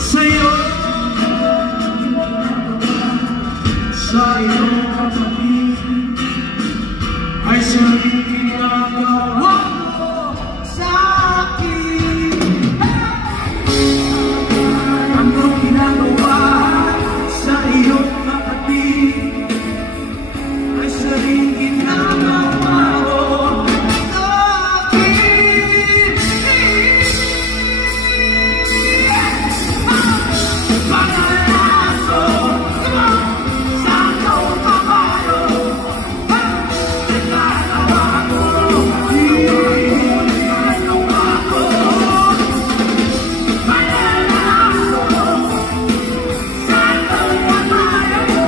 sa'yo, sa iyong kapatid, ay siyang ginagawa mo sa akin. Anong ginagawa sa iyong kapatid, ay siyang ginagawa mo sa akin. Panalaso sa iyong kabayo, nagkatawa ko, ginagawa ko. Panalaso sa iyong kabayo,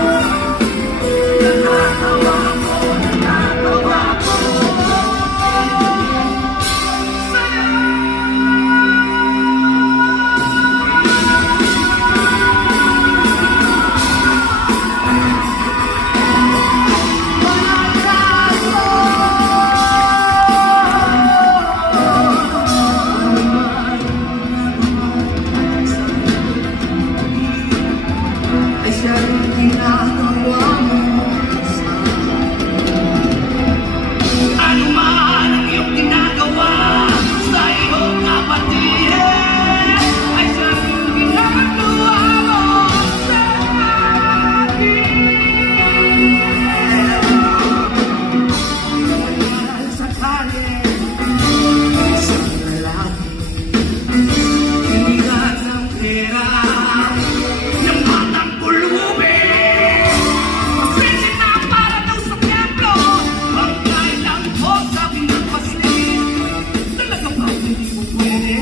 nagkatawa ko, nagkatawa ko. Ay siyang ginagawa mo sa akin. Ano man ang iyong ginagawa sa iyong kapatid, ay siyang ginagawa mo sa akin. Sakali isang lalaki, hinihingan ng pera ng batang pulubi. Pasensya na para daw sa templo, ang kailang mo sabi ng pasilid. Talaga ba hindi mo pwede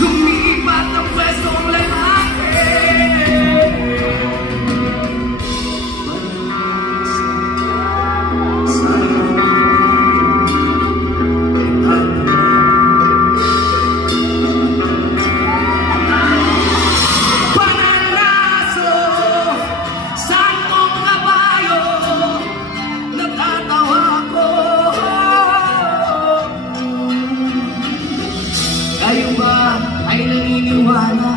lumipat ang pwestong lalaki? Panalaso sa iyong kabayo, natatawa ko. Kayo ba ay naniniwala